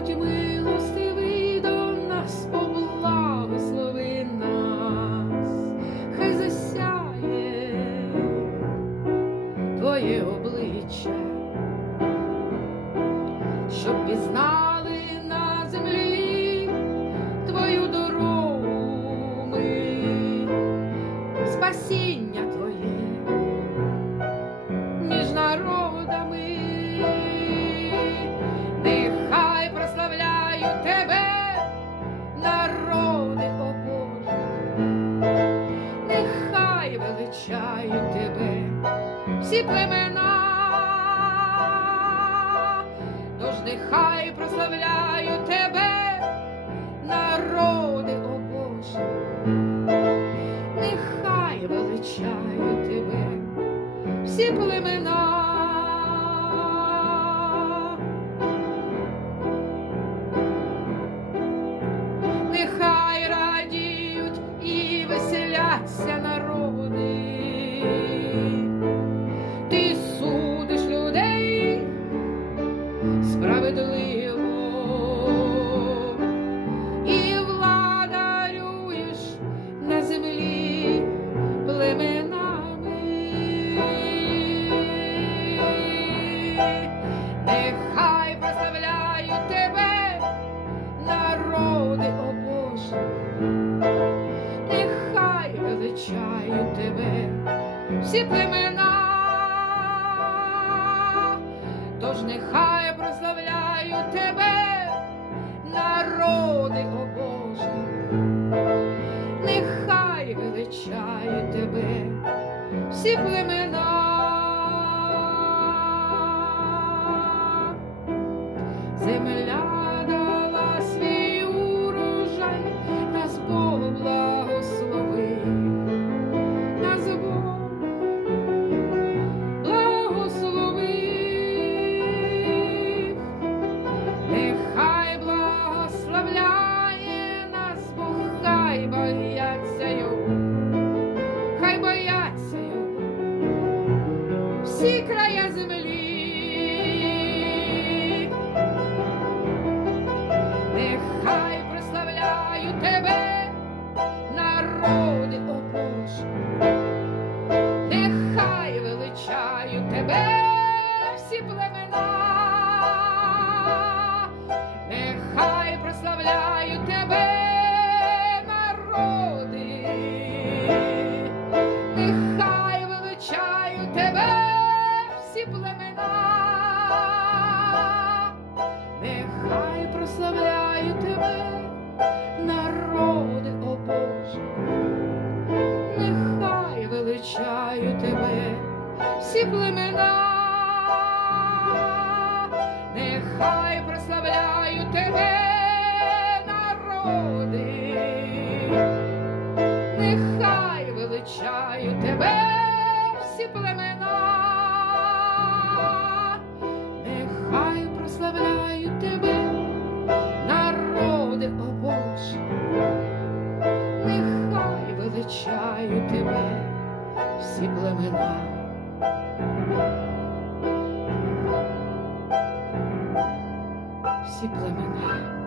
Господь милостивий до нас поблагослови нас, хай засяє твоє обличчя, щоб пізнали на землі твою дорогу спасіння. Тебе, народи, о Боже, нехай величають Тебе всі племена, тож нехай прославляють Тебе, народи, о Боже, нехай величають Тебе всі племена. Справедливо. І владарюєш на землі племенами. Нехай прославляють тебе, народи, о Боже, нехай величають тебе всі племена, тож нехай тебе, народи, о Боже, нехай величає тебе всі племена. Земля всі всі племена, нехай прославляю тебе, народи, нехай величаю тебе всі племена, нехай прославляю тебе, народи, о Боже, нехай величаю тебе всі племена. Всі племена.